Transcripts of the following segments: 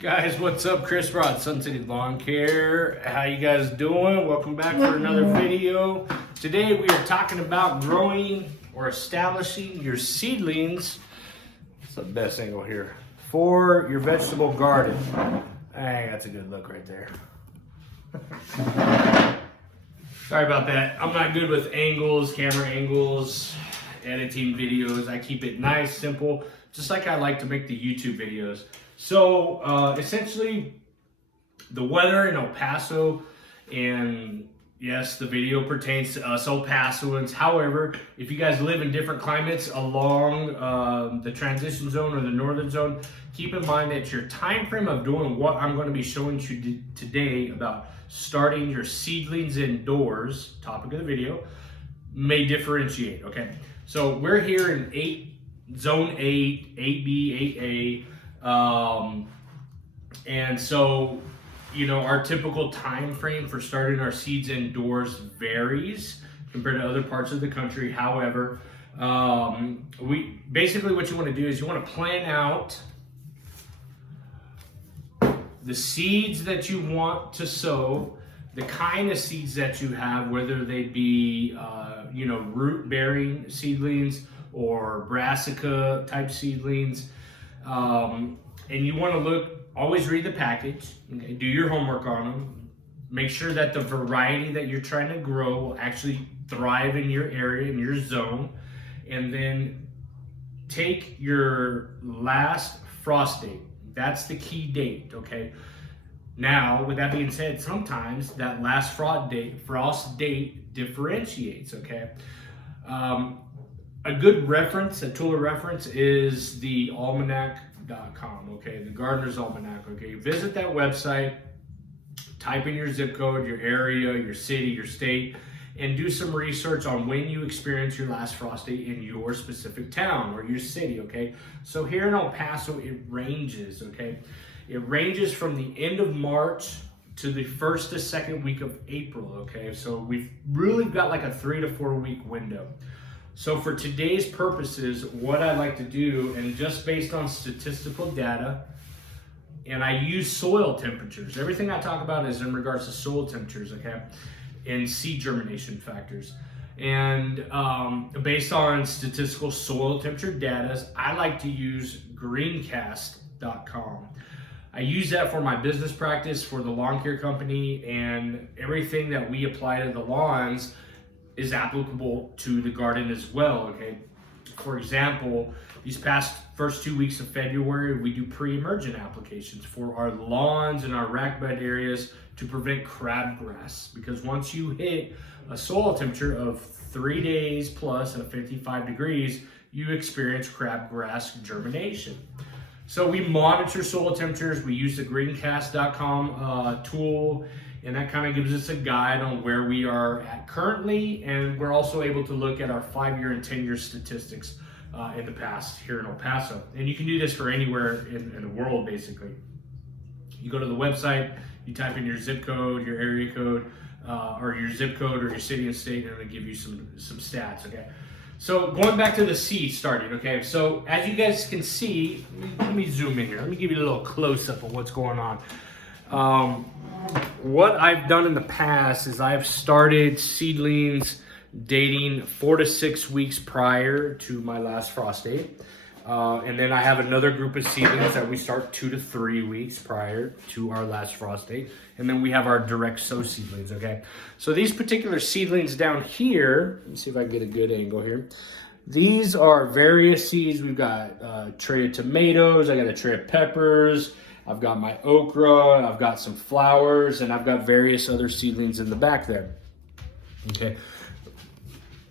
Guys, what's up? Chris Rod, Suncitylawncare Lawn Care. How you guys doing? Welcome back for another video. Today we are talking about growing or establishing your seedlings. That's the best angle here. For your vegetable garden. Hey, that's a good look right there. Sorry about that. I'm not good with angles, camera angles, editing videos. I keep it nice, simple, just like I like to make the YouTube videos. So essentially, the weather in El Paso, and yes, the video pertains to us El Pasoans. However, if you guys live in different climates along the transition zone or the northern zone, keep in mind that your time frame of doing what I'm going to be showing you today about starting your seedlings indoors, topic of the video, may differentiate. Okay, so we're here in zone 8, 8B, 8A. And so, you know, our typical time frame for starting our seeds indoors varies compared to other parts of the country. However, we basically, what you want to do is you want to plan out the seeds that you want to sow, the kind of seeds that you have, whether they be, you know, root bearing seedlings or brassica type seedlings. And you want to always read the package, okay? Do your homework on them. Make sure that the variety that you're trying to grow will actually thrive in your area, in your zone. And then take your last frost date. That's the key date, okay? Now, with that being said, sometimes that last frost date differentiates, okay? A good reference, a tool of reference is the almanac.com, okay? The Gardener's Almanac, okay? Visit that website, type in your zip code, your area, your city, your state, and do some research on when you experience your last frost date in your specific town or your city, okay? So here in El Paso, it ranges, okay? It ranges from the end of March to the first to second week of April, okay? So we've really got like a 3 to 4 week window. So for today's purposes, what I like to do, and just based on statistical data, and I use soil temperatures. Everything I talk about is in regards to soil temperatures, okay? And seed germination factors. And based on statistical soil temperature data, I like to use greencast.com. I use that for my business practice for the lawn care company, and everything that we apply to the lawns is applicable to the garden as well, okay? For example, these past first 2 weeks of February, we do pre-emergent applications for our lawns and our rack bed areas to prevent crabgrass, because once you hit a soil temperature of 3 days plus at 55 degrees, you experience crabgrass germination. So we monitor soil temperatures. We use the greencast.com tool, and that kind of gives us a guide on where we are at currently, and we're also able to look at our 5-year and 10-year statistics in the past here in El Paso. And you can do this for anywhere in the world, basically. You go to the website, you type in your zip code, your area code, or your zip code or your city and state, and it'll give you some stats, okay? So going back to the seed starting, okay? So as you guys can see, let me zoom in here. Let me give you a little close-up of what's going on. What I've done in the past is I've started seedlings dating 4 to 6 weeks prior to my last frost date. And then I have another group of seedlings that we start 2 to 3 weeks prior to our last frost date. And then we have our direct sow seedlings, okay? So these particular seedlings down here, let me see if I can get a good angle here. These are various seeds. We've got a tray of tomatoes, I got a tray of peppers, I've got my okra, I've got some flowers, and I've got various other seedlings in the back there, okay?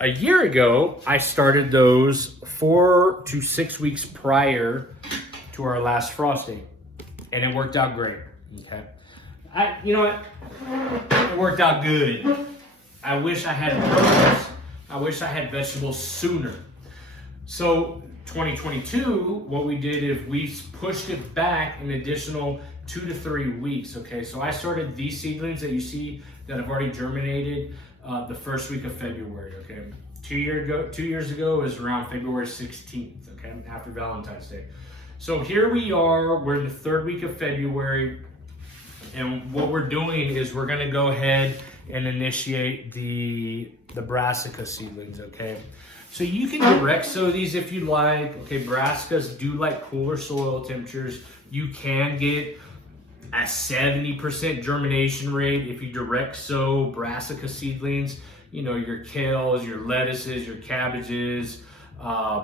A year ago, I started those 4 to 6 weeks prior to our last frost date, and it worked out great, okay? You know what? It worked out good. I wish I had produce. I wish I had vegetables sooner. So 2022, what we did is we pushed it back an additional 2 to 3 weeks, okay? So I started these seedlings that you see that have already germinated the first week of February, okay? 2 years ago was around February 16th, okay, after Valentine's Day. So here we are, we're in the 3rd week of February, and what we're doing is we're gonna go ahead and initiate the Brassica seedlings, okay? So you can direct sow these if you like. Okay, brassicas do like cooler soil temperatures. You can get a 70% germination rate if you direct sow Brassica seedlings. You know, your kales, your lettuces, your cabbages,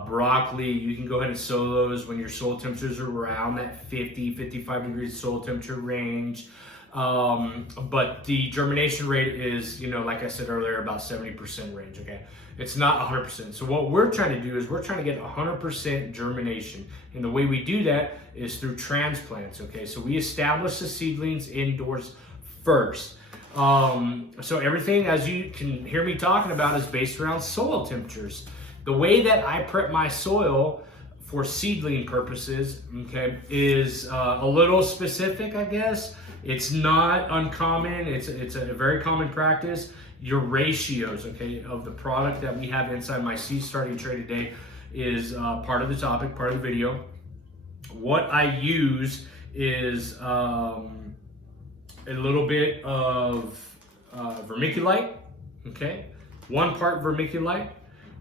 broccoli, you can go ahead and sow those when your soil temperatures are around that 50, 55 degrees soil temperature range. But the germination rate is, you know, like I said earlier, about 70% range, okay? It's not 100%. So what we're trying to do is we're trying to get 100% germination. And the way we do that is through transplants, okay? So we establish the seedlings indoors first. So everything, as you can hear me talking about, is based around soil temperatures. The way that I prep my soil for seedling purposes, okay, is a little specific, I guess. It's not uncommon. It's a very common practice. Your ratios, okay, of the product that we have inside my seed starting tray today is part of the topic, part of the video. What I use is a little bit of vermiculite, okay, 1 part vermiculite,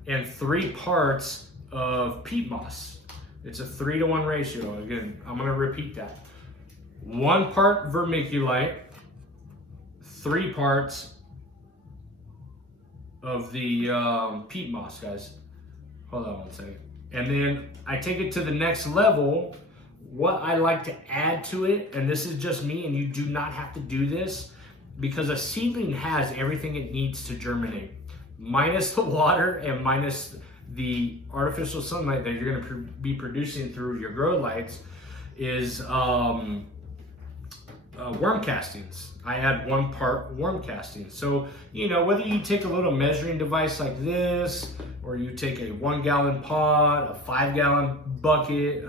and 3 parts of peat moss. It's a 3-to-1 ratio. Again, I'm gonna repeat that. 1 part vermiculite, 3 parts of the peat moss, guys. Hold on 1 second. And then I take it to the next level. What I like to add to it, and this is just me, and you do not have to do this, because a seedling has everything it needs to germinate, minus the water and minus the artificial sunlight that you're going to be producing through your grow lights, is worm castings. I add 1 part worm castings. So, you know, whether you take a little measuring device like this, or you take a 1-gallon pot, a 5-gallon bucket,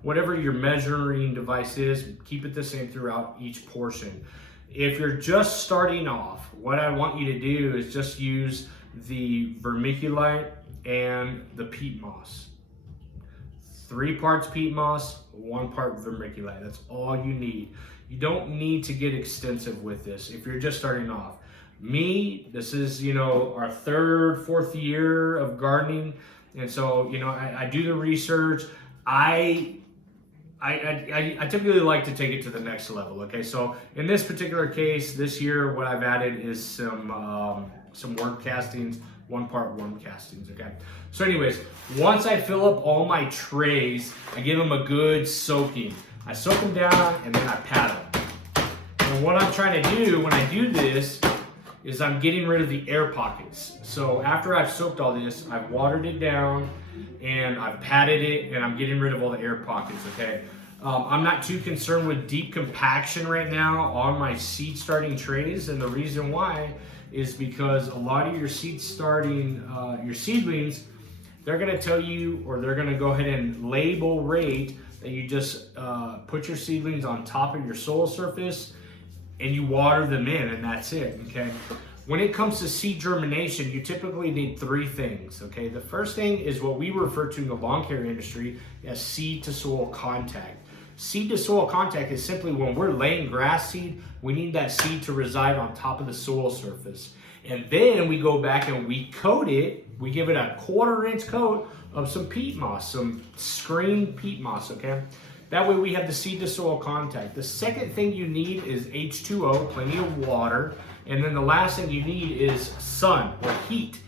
whatever your measuring device is, keep it the same throughout each portion. If you're just starting off, what I want you to do is just use the vermiculite and the peat moss. 3 parts peat moss, 1 part vermiculite. That's all you need. You don't need to get extensive with this if you're just starting off. Me, this is, you know, our 3rd, 4th year of gardening. And so, you know, I do the research. I typically like to take it to the next level, okay? So in this particular case, this year, what I've added is some worm castings, 1 part worm castings, okay? So anyways, once I fill up all my trays, I give them a good soaking. I soak them down and then I pat them. And what I'm trying to do when I do this is I'm getting rid of the air pockets. So after I've soaked all this, I've watered it down and I've patted it, and I'm getting rid of all the air pockets, okay? I'm not too concerned with deep compaction right now on my seed starting trays, and the reason why is because a lot of your seed starting, your seedlings, they're gonna tell you, or they're gonna go ahead and label rate that you just put your seedlings on top of your soil surface and you water them in, and that's it, okay? When it comes to seed germination, you typically need 3 things, okay? The first thing is what we refer to in the lawn care industry as seed to soil contact. Seed to soil contact is simply when we're laying grass seed, we need that seed to reside on top of the soil surface. And then we go back and we coat it, we give it a 1/4 inch coat of some peat moss, some screened peat moss, okay? That way we have the seed to soil contact. The second thing you need is H2O, plenty of water. And then the last thing you need is sun or heat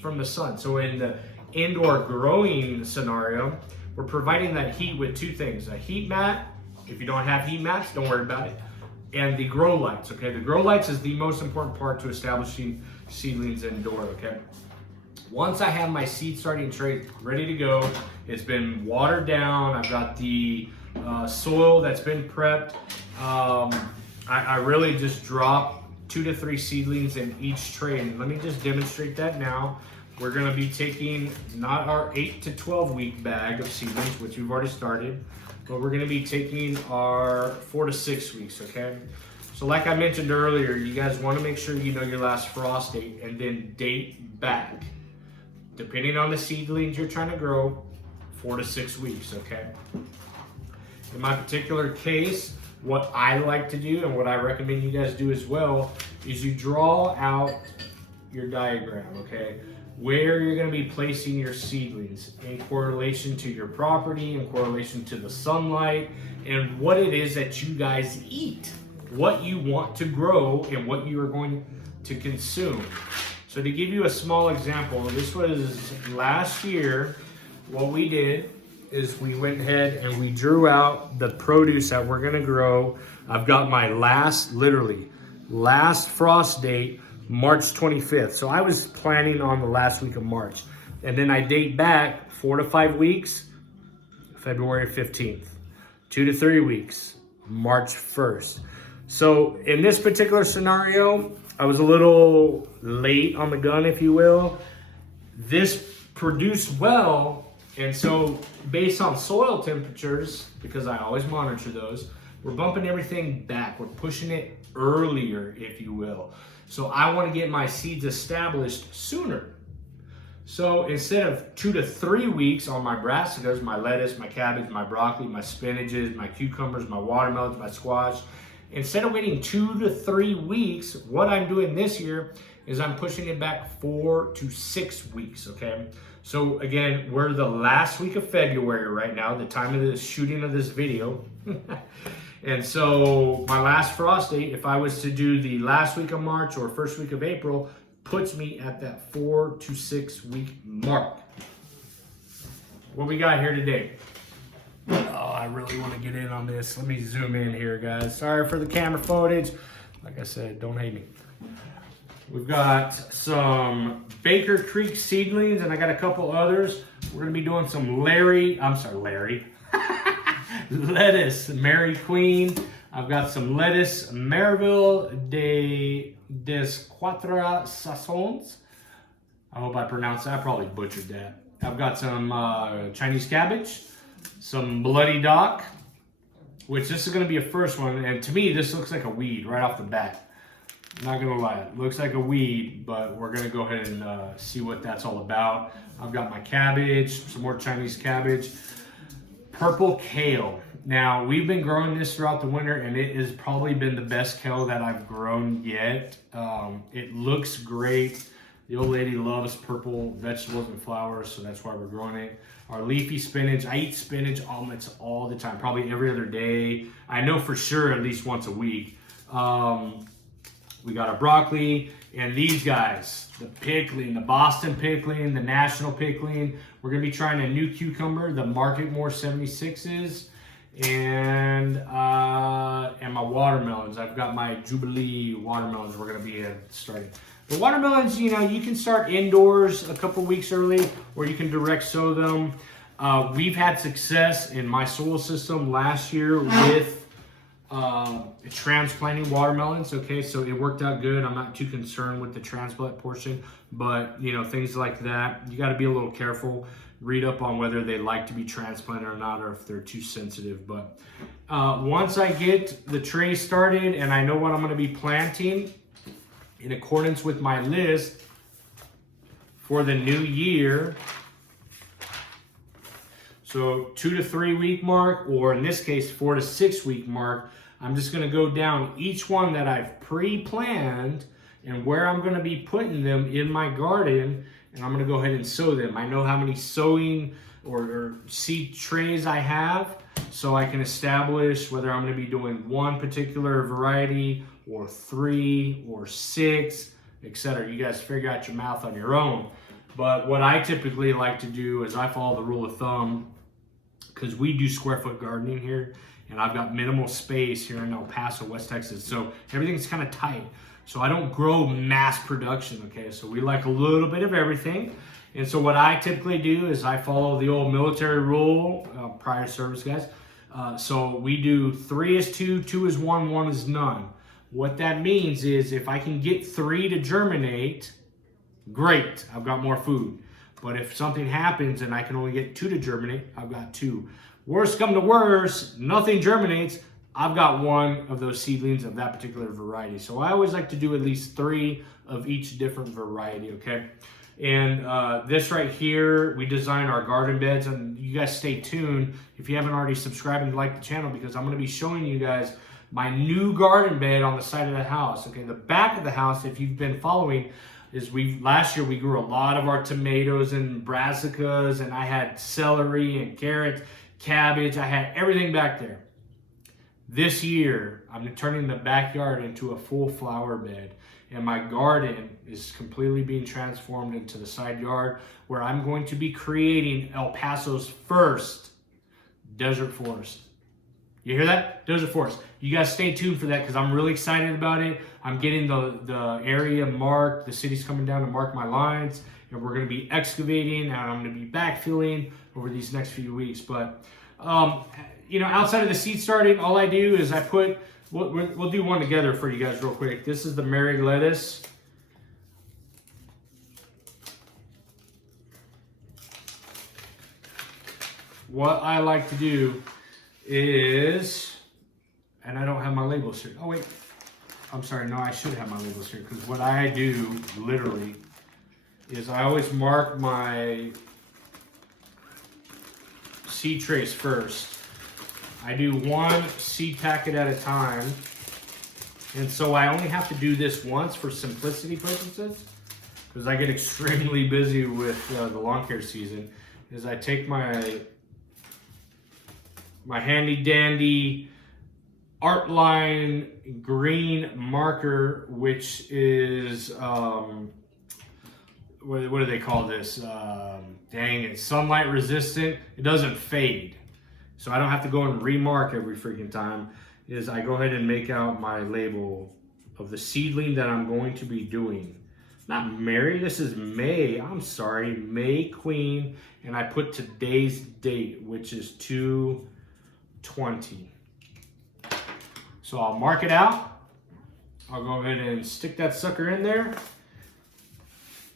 from the sun. So in the indoor growing scenario, we're providing that heat with 2 things, a heat mat. If you don't have heat mats, don't worry about it. And the grow lights, okay? The grow lights is the most important part to establishing seedlings indoor, okay? Once I have my seed starting tray ready to go, it's been watered down, I've got the soil that's been prepped. I really just drop 2 to 3 seedlings in each tray, and let me just demonstrate that now. We're gonna be taking not our 8 to 12 week bag of seedlings, which we've already started, but we're gonna be taking our 4 to 6 weeks, okay? So like I mentioned earlier, you guys wanna make sure you know your last frost date and then date back. Depending on the seedlings you're trying to grow, 4 to 6 weeks, okay? In my particular case, what I like to do and what I recommend you guys do as well is you draw out your diagram, okay? Where you're gonna be placing your seedlings in correlation to your property, in correlation to the sunlight, and what it is that you guys eat, what you want to grow and what you are going to consume. So to give you a small example, this was last year. What we did is we went ahead and we drew out the produce that we're gonna grow. I've got my last frost date, March 25th. So I was planning on the last week of March. And then I date back 4 to 5 weeks, February 15th. 2 to 3 weeks, March 1st. So in this particular scenario, I was a little late on the gun, if you will. This produced well, and so based on soil temperatures, because I always monitor those, we're bumping everything back. We're pushing it earlier, if you will. So I want to get my seeds established sooner. So instead of 2 to 3 weeks on my brassicas, my lettuce, my cabbage, my broccoli, my spinaches, my cucumbers, my watermelons, my squash, instead of waiting 2 to 3 weeks, what I'm doing this year is I'm pushing it back 4 to 6 weeks, okay? So again, we're the last week of February right now, the time of the shooting of this video. And so my last frost date, if I was to do the last week of March or first week of April, puts me at that 4 to 6 week mark. What we got here today? Oh, I really want to get in on this. Let me zoom in here, guys. Sorry for the camera footage. Like I said, don't hate me. We've got some Baker Creek seedlings, and I got a couple others. We're going to be doing some lettuce, Mary Queen. I've got some lettuce, Maryville des Quatre Saisons. I hope I pronounced that. I probably butchered that. I've got some Chinese cabbage, some bloody dock, which this is going to be a first one. And to me, this looks like a weed right off the bat. I'm not going to lie. It looks like a weed, but we're going to go ahead and see what that's all about. I've got my cabbage, some more Chinese cabbage. Purple kale. Now, we've been growing this throughout the winter, and it has probably been the best kale that I've grown yet. It looks great. The old lady loves purple vegetables and flowers, so that's why we're growing it. Our leafy spinach. I eat spinach omelets all the time, probably every other day. I know for sure at least once a week. We got our broccoli, and these guys, the pickling, the Boston pickling, the national pickling. We're gonna be trying a new cucumber, the Market More 76s, and my watermelons. I've got my Jubilee watermelons we're gonna be starting. The watermelons, you know, you can start indoors a couple weeks early, or you can direct sow them. We've had success in my soil system last year with transplanting watermelons. Okay, so it worked out good. I'm not too concerned with the transplant portion, but you know, things like that, you got to be a little careful. Read up on whether they like to be transplanted or not, or if they're too sensitive. But once I get the tray started and I know what I'm going to be planting in accordance with my list for the new year, so 2 to 3 week mark, or in this case 4 to 6 week mark, I'm just going to go down each one that I've pre-planned and where I'm going to be putting them in my garden, and I'm going to go ahead and sow them. I know how many sowing or seed trays I have, so I can establish whether I'm going to be doing one particular variety or 3 or 6, etc. You guys figure out your math on your own. But what I typically like to do is I follow the rule of thumb, because we do square foot gardening here, and I've got minimal space here in El Paso, West Texas. So everything's kind of tight. So I don't grow mass production, okay? So we like a little bit of everything. And so what I typically do is I follow the old military rule, prior service guys. So we do 3 is 2, 2 is 1, 1 is none. What that means is if I can get 3 to germinate, great, I've got more food. But if something happens and I can only get 2 to germinate, I've got 2. Worst come to worst, nothing germinates, I've got 1 of those seedlings of that particular variety. So I always like to do at least 3 of each different variety, okay? And this right here, we design our garden beds, and you guys stay tuned if you haven't already subscribed and liked the channel, because I'm going to be showing you guys my new garden bed on the side of the house. Okay, the back of the house, if you've been following, is last year we grew a lot of our tomatoes and brassicas, and I had celery and carrots, cabbage. I had everything back there. This year, I'm turning the backyard into a full flower bed, and my garden is completely being transformed into the side yard, where I'm going to be creating El Paso's first desert forest. You hear that? Desert forest. You guys stay tuned for that, because I'm really excited about it. I'm getting the area marked. The city's coming down to mark my lines, and we're going to be excavating, and I'm going to be backfilling over these next few weeks. But you know, outside of the seed starting, all I do is I put, we'll do one together for you guys real quick. This is the Mary lettuce. What I like to do is, and I don't have my labels here. Oh wait, I'm sorry, no, I should have my labels here, because what I do literally is I always mark my seed trays first. I do one seed packet at a time, and so I only have to do this once for simplicity purposes, because I get extremely busy with the lawn care season. Is I take my handy dandy Artline green marker, which is what do they call this? Dang it, sunlight resistant. It doesn't fade, so I don't have to go and remark every freaking time. Is I go ahead and make out my label of the seedling that I'm going to be doing. Not Mary, this is May. I'm sorry, May Queen, and I put today's date, which is 2/20. So I'll mark it out. I'll go ahead and stick that sucker in there.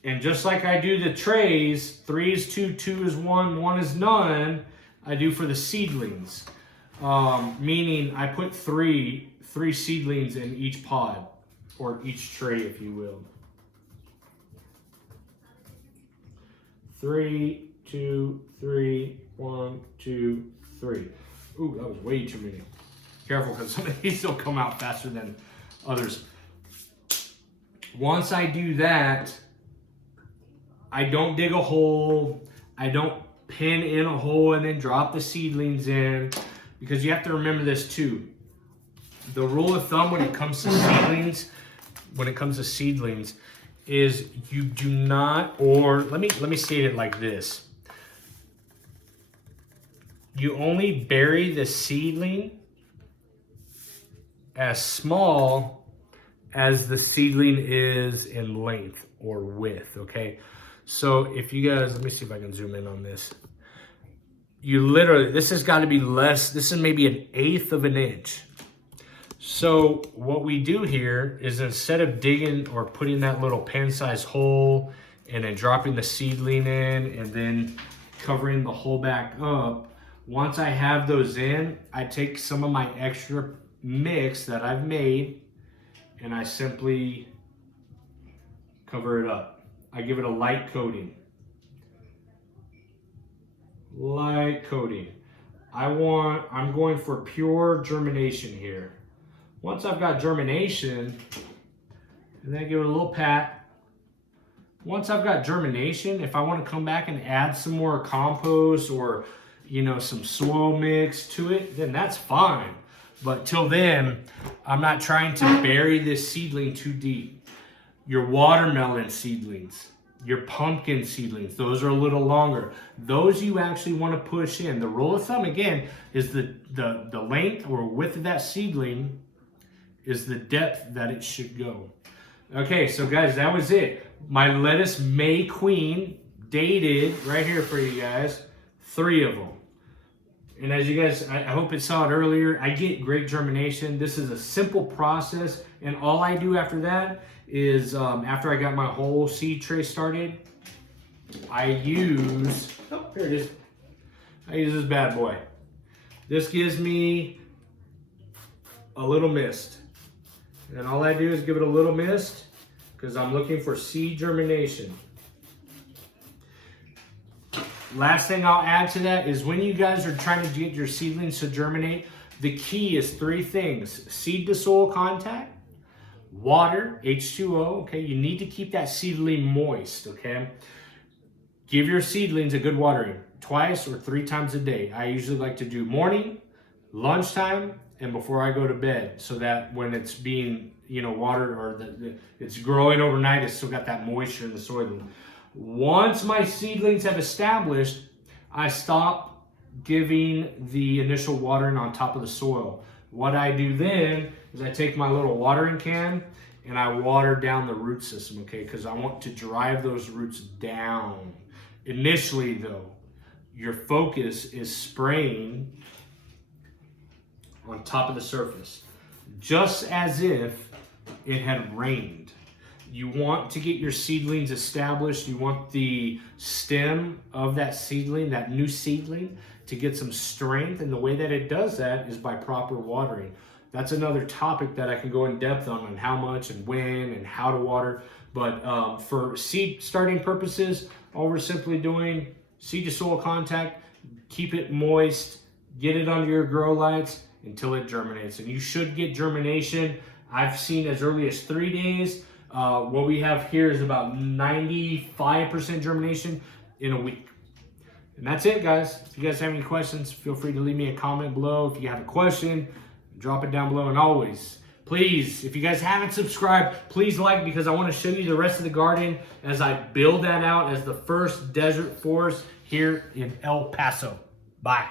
And just like I do the trays, 3 is 2, 2 is 1, 1 is none, I do for the seedlings. Meaning I put three seedlings in each pod, or each tray, if you will. 3, 2, 3, 1, 2, 3. Ooh, that was way too many. Careful, because some of these will come out faster than others. Once I do that, I don't dig a hole. I don't pin in a hole and then drop the seedlings in, because you have to remember this too. The rule of thumb when it comes to seedlings, is you do not, or let me state it like this. You only bury the seedling as small as the seedling is in length or width, okay? So if you guys, let me see if I can zoom in on this. You literally, this has got to be less, this is maybe 1/8 of an inch. So what we do here is, instead of digging or putting that little pen-sized hole and then dropping the seedling in and then covering the hole back up, once I have those in, I take some of my extra mix that I've made and I simply cover it up. I give it a light coating. Light coating. I'm going for pure germination here. Once I've got germination, and then I give it a little pat. Once I've got germination, if I want to come back and add some more compost or, you know, some soil mix to it, then that's fine. But till then, I'm not trying to bury this seedling too deep. Your watermelon seedlings, your pumpkin seedlings, those are a little longer. Those you actually want to push in. The rule of thumb, again, is the length or width of that seedling is the depth that it should go. Okay, so guys, that was it. My lettuce May Queen, dated right here for you guys, 3 of them. And as you guys, I hope it saw it earlier, I get great germination. This is a simple process, and all I do after that is, after I got my whole seed tray started, I use, oh, here it is. I use this bad boy. This gives me a little mist. And all I do is give it a little mist, because I'm looking for seed germination. last thing I'll add to that is when you guys are trying to get your seedlings to germinate, the key is 3 things: seed to soil contact, water, H2O, okay? You need to keep that seedling moist, okay? Give your seedlings a good watering twice or 3 times a day. I usually like to do morning, lunchtime, and before I go to bed, so that when it's being, watered or it's growing overnight, it's still got that moisture in the soil. Once my seedlings have established, I stop giving the initial watering on top of the soil. What I do then is I take my little watering can and I water down the root system, okay? Because I want to drive those roots down. Initially though, your focus is spraying on top of the surface, just as if it had rained. You want to get your seedlings established. You want the stem of that seedling, that new seedling, to get some strength. And the way that it does that is by proper watering. That's another topic that I can go in depth on how much and when and how to water. But for seed starting purposes, all we're simply doing, seed to soil contact, keep it moist, get it under your grow lights until it germinates. And you should get germination. I've seen as early as 3 days. What we have here is about 95% germination in a week. And that's it, guys. If you guys have any questions, feel free to leave me a comment below. If you have a question, drop it down below. And always, please, if you guys haven't subscribed, please like, because I want to show you the rest of the garden as I build that out as the first desert forest here in El Paso. Bye.